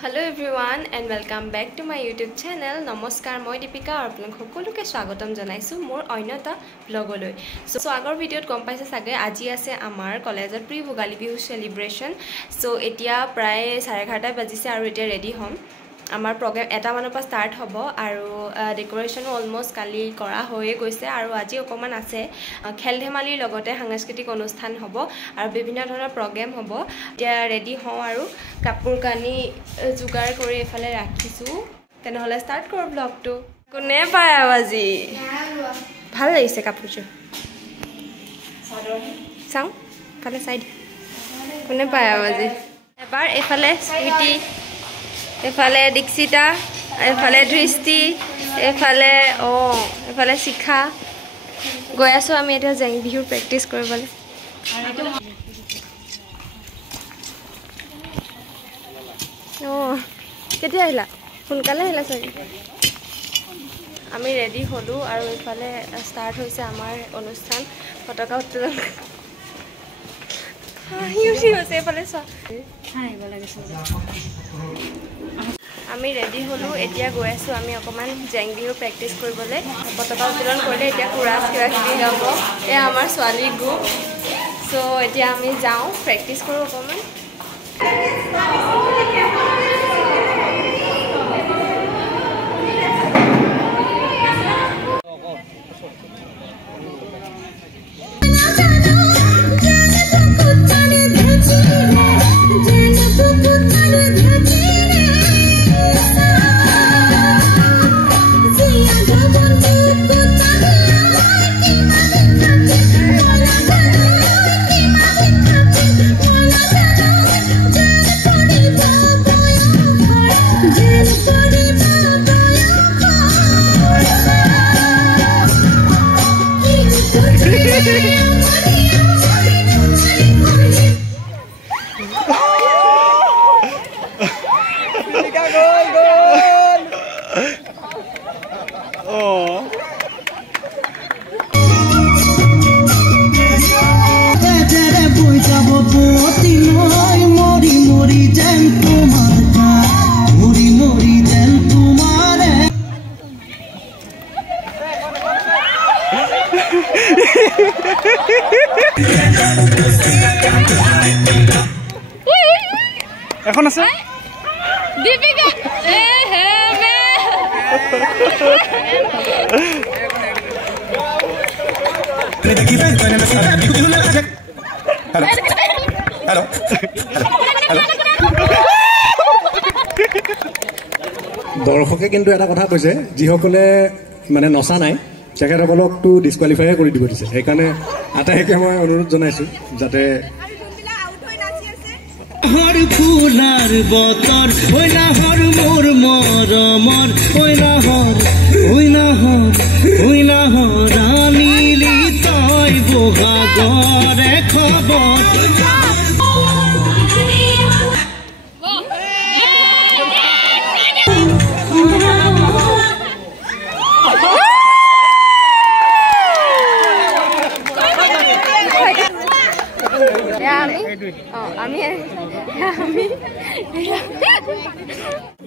Hello everyone and welcome back to my YouTube channel. Namaskar, moi Deepika aru apnalok hokoluke swagotam janaisu mor oinota vlogoloi. So agor video gom paise sage aji ase amar college pre Bhogali Bihu celebration. So etia pray 11:30 bajise aru etia ready hom. Amar program eta manor pa start hobo aru decoration almost kali kora hoye goise aru aji okoman ase khel dhemali logote sanskritik onusthan hobo aru bibhinno dhoroner program hobo etia ready ho aru kapur kani jugar kori efale rakhisu tene hole start kor vlog to kone paye awaji bhal laise kapurjo sang kale side kone paye awaji ebar efale sweetie এফালে দীক্ষিতা এফালে দৃষ্টি এফালে এফালে শিখা গৈ আছো আমি এটা জেং Bihu practice কৰিবলৈ কেতিয়া আহিলা সোনকালে আহিলা চাগে আমি ৰেডি হলো আৰু এফালে ষ্টাৰ্ট হৈছে আমাৰ অনুষ্ঠান পতাকা উত্তোলন ইউজি হৈছে এফালে চোৱা আমি ৰেডি হলো এতিয়া গৈ আছো আমি অকমান জেং বিহু প্ৰেক্টিস কৰিবলৈ পতাকা উত্তোলন কৰিলে এতিয়া কুৰাছ কিবা কিবি গাব এ আমাৰ ছোৱালী গ্ৰুপ সো এতিয়া আমি যাওঁ প্ৰেক্টিস কৰো অকমান এখন আছে দীপিকা এ হে মে হ্যালো দৰ্শকে কিন্তু এটা কথা কৈছে যিসকলে মানে নচা নাই তেখেতসকলকতো ডিছকুৱালিফাই কৰি দিব দিছে সেইকাৰণে আটাইকে মই অনুৰোধ জনাইছো যাতে হৰ ফুলাৰ বতৰ হইনা হৰ মোৰ মৰমৰ হইনা হৰ আনিলি তই বহাগৰে খবৰ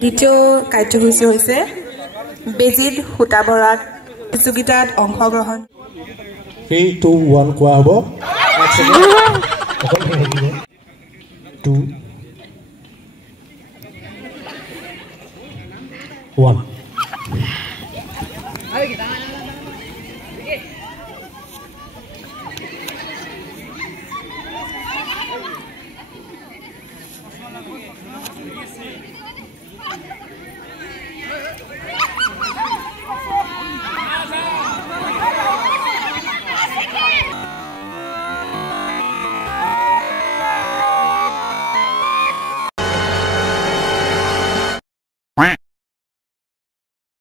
দ্বিতীয় কাৰ্যসূচী হৈছে বেজিত সূতা ভৰাত প্ৰতিযোগিতাত অংশগ্ৰহণ 3 2 1 কোৱা হ'ব 2 1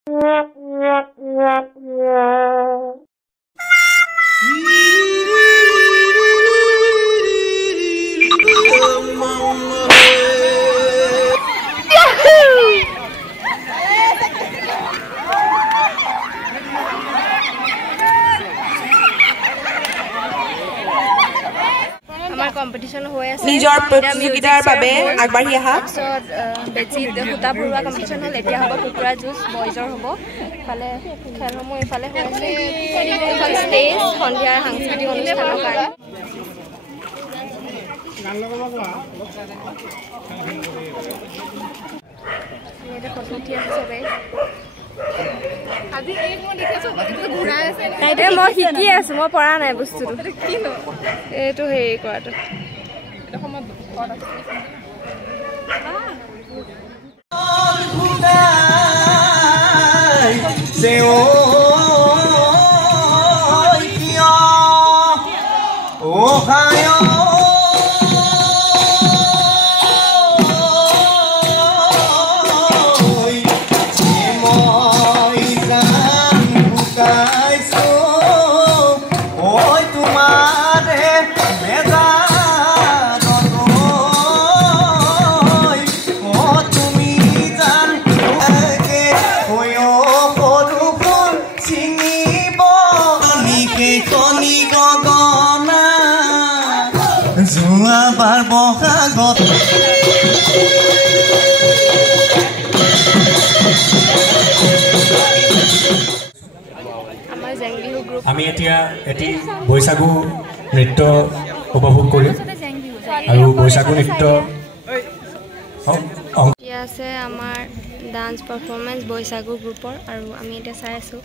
Yeah. কম্পিটিশ্যন হৈ আছে নিজৰ প্ৰতিযোগিতাৰ বাবে আগবাঢ়ি অহা তাৰপিছত বেজিত সূতা ভৰোৱা কম্পিটিশ্যন হ'ল এতিয়া হ'ব কুকুৰা যুঁজ বইজৰ হ'ব ইফালে খেলসমূহ ইফালে হৈ আছে এখন ষ্টেজ সন্ধিয়াৰ সাংস্কৃতিক অনুষ্ঠানৰ কাৰণে ফটো উঠি আছে চবেই মই শিকি আছো মই পৰা নাই বস্তুটো এইটো হেৰি কৰাটো আমি এতিয়া এটি বৈশাগু নৃত্য উপভোগ কৰিম আৰু বৈশাগু নৃত্য আছে আমাৰ ডান্স পাৰফৰ্মেঞ্চ বৈশাগু গ্ৰুপৰ আৰু আমি এতিয়া চাই আছো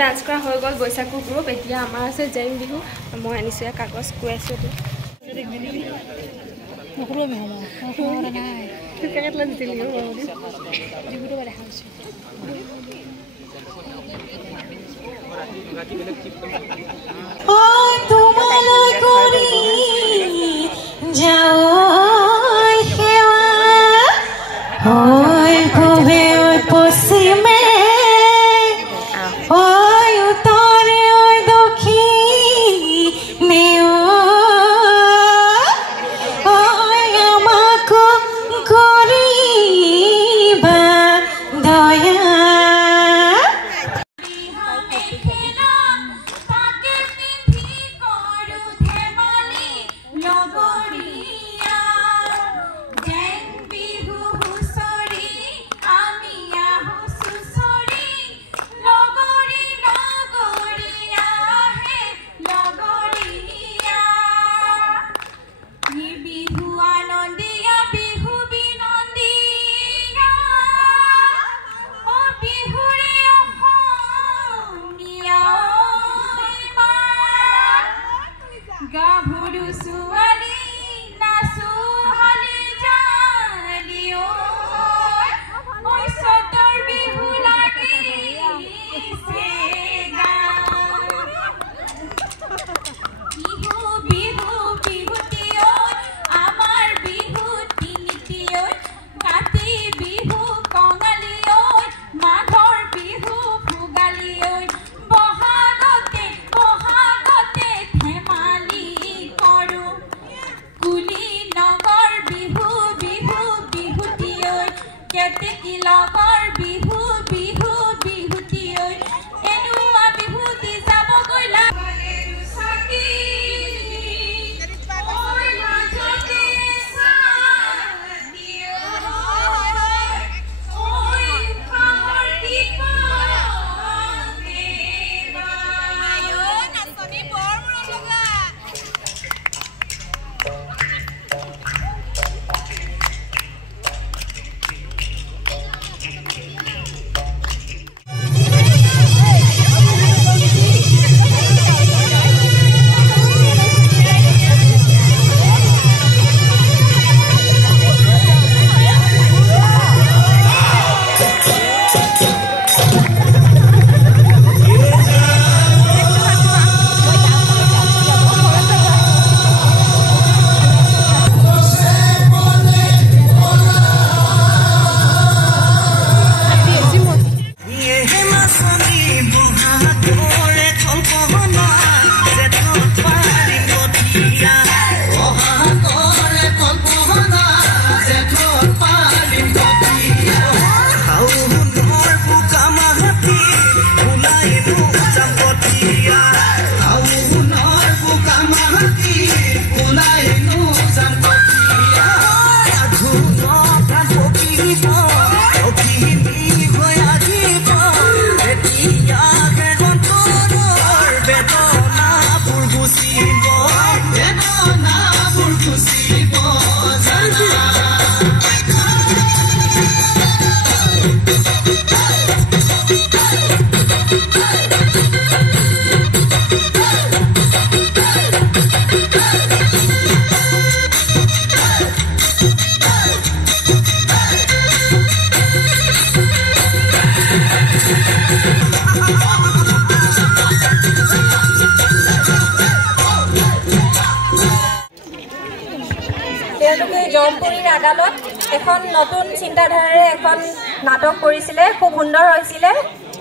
ডান্স কৰা হৈ গ'ল বৈশাগু গ্ৰুপ এতিয়া আমাৰ আছে জেং বিহু মই আনিছোঁ ইয়াৰ কাগজ কৈ আছোঁ জমপুৰীৰ আদালত এখন নতুন চিন্তাধাৰাৰে এখন নাটক কৰিছিলে, খুব সুন্দৰ হৈছিলে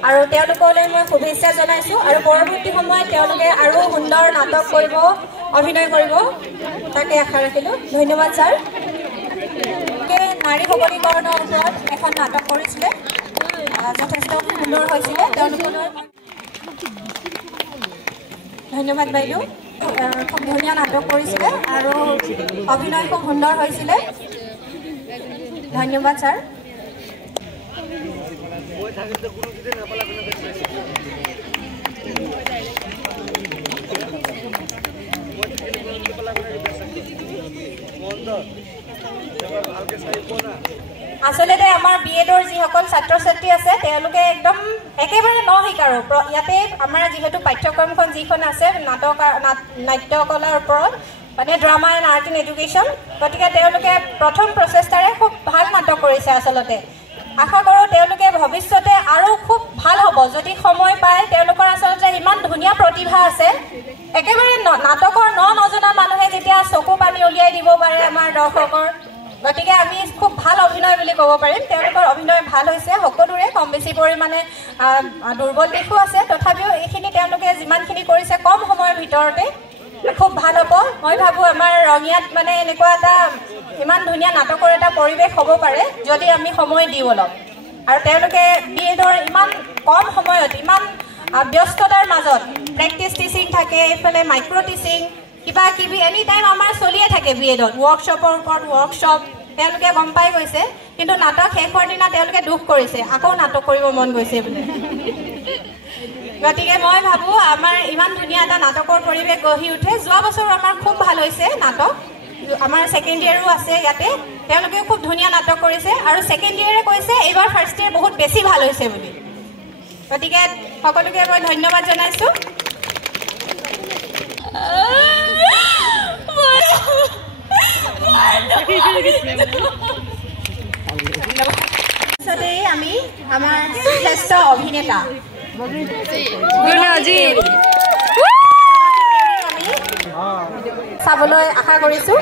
আৰু তেওঁলোকলৈ মই শুভেচ্ছা জনাইছোঁ আৰু পৰৱৰ্তী সময়ত তেওঁলোকে আৰু সুন্দৰ নাটক কৰিব, অভিনয় কৰিব তাকে আশা ৰাখিলোঁ। ধন্যবাদ ছাৰ। নাৰী সবলীকৰণৰ ওপৰত এখন নাটক কৰিছিলে, যথেষ্ট সুন্দৰ হৈছিলে তেওঁলোকলৈ। ধন্যবাদ বাইদেউ, খুব ধুনীয়া নাটক কৰিছিলে আৰু অভিনয় খুব সুন্দৰ হৈছিলে। ধন্যবাদ ছাৰ। আচলতে আমাৰ বিএডৰ যিসকল ছাত্ৰ ছাত্ৰী আছে তেওঁলোকে একদম একেবাৰে নশিকাৰু। ইয়াতে আমাৰ যিহেতু পাঠ্যক্ৰমখন যিখন আছে নাট্যকলাৰ ওপৰত, মানে drama and art in education, গতিকে তেওঁলোকে প্ৰথম প্ৰচেষ্টাৰে খুব ভাল নাটক কৰিছে। আচলতে আশা কৰোঁ তেওঁলোকে ভৱিষ্যতে আৰু খুব ভাল হ'ব যদি সময় পায়। তেওঁলোকৰ আচলতে ইমান ধুনীয়া প্ৰতিভা আছে, একেবাৰে নাটকৰ নজনা মানুহে যেতিয়া চকু পানী উলিয়াই দিব পাৰে আমাৰ দৰ্শকৰ, গতিকে আমি খুব ভাল অভিনয় বুলি ক'ব পাৰিম। তেওঁলোকৰ অভিনয় ভাল হৈছে, সকলোৰে কম বেছি পৰিমাণে দুৰ্বল দিশো আছে, তথাপিও এইখিনি তেওঁলোকে যিমানখিনি কৰিছে কম সময়ৰ ভিতৰতে খুব ভাল হ'ব। মই ভাবোঁ আমাৰ ৰঙিয়াত মানে এনেকুৱা এটা ইমান ধুনীয়া নাটকৰ এটা পৰিৱেশ হ'ব পাৰে যদি আমি সময় দিওঁ অলপ। আৰু তেওঁলোকে বিএডৰ ইমান কম সময়ত, ইমান ব্যস্ততাৰ মাজত প্ৰেক্টিচ টিচিং থাকে, এইফালে মাইক্ৰ' টিচিং কিবা কিবি এনি টাইম আমাৰ চলিয়ে থাকে বিএডত, ৱৰ্কশ্বপৰ ওপৰত ৱৰ্কশ্বপ তেওঁলোকে গম পাই গৈছে। কিন্তু নাটক শেষ হোৱাৰ দিনা তেওঁলোকে দুখ কৰিছে, আকৌ নাটক কৰিব মন গৈছে বুলি। গতিকে মই ভাবোঁ আমাৰ ইমান ধুনীয়া এটা নাটকৰ পৰিৱেশ গঢ়ি উঠে। যোৱা বছৰ আমাৰ খুব ভাল হৈছে নাটক, আমাৰ ছেকেণ্ড ইয়েৰো আছে ইয়াতে, তেওঁলোকেও খুব ধুনীয়া নাটক কৰিছে আৰু ছেকেণ্ড ইয়েৰে কৈছে এইবাৰ ফাৰ্ষ্ট ইয়েৰ বহুত বেছি ভাল হৈছে বুলি। গতিকে সকলোকে মই ধন্যবাদ জনাইছোঁ। আমি আমাৰ শ্ৰেষ্ঠ অভিনেতা গুণজিৎ চাবলৈ আশা কৰিছোঁ।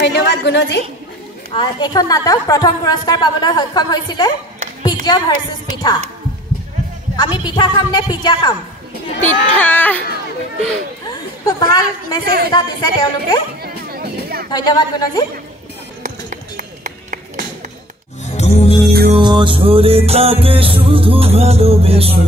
ধন্যবাদ গুণজিৎ। এইখন নাটক প্ৰথম পুৰস্কাৰ পাবলৈ সক্ষম হৈছিলে পিজ্জা ভাৰ্চেছ পিঠা। আমি পিঠা খাম নে পিজ্জা খাম? পিঠা। খুব ভাল মেছেজ এটা দিছে তেওঁলোকে। ধন্যবাদ গুণজিৎ। তুমিও ঝরে তাকে শুধু ভালোবেসো।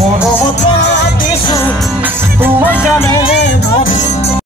মৰমত দিছো তোমাক জানে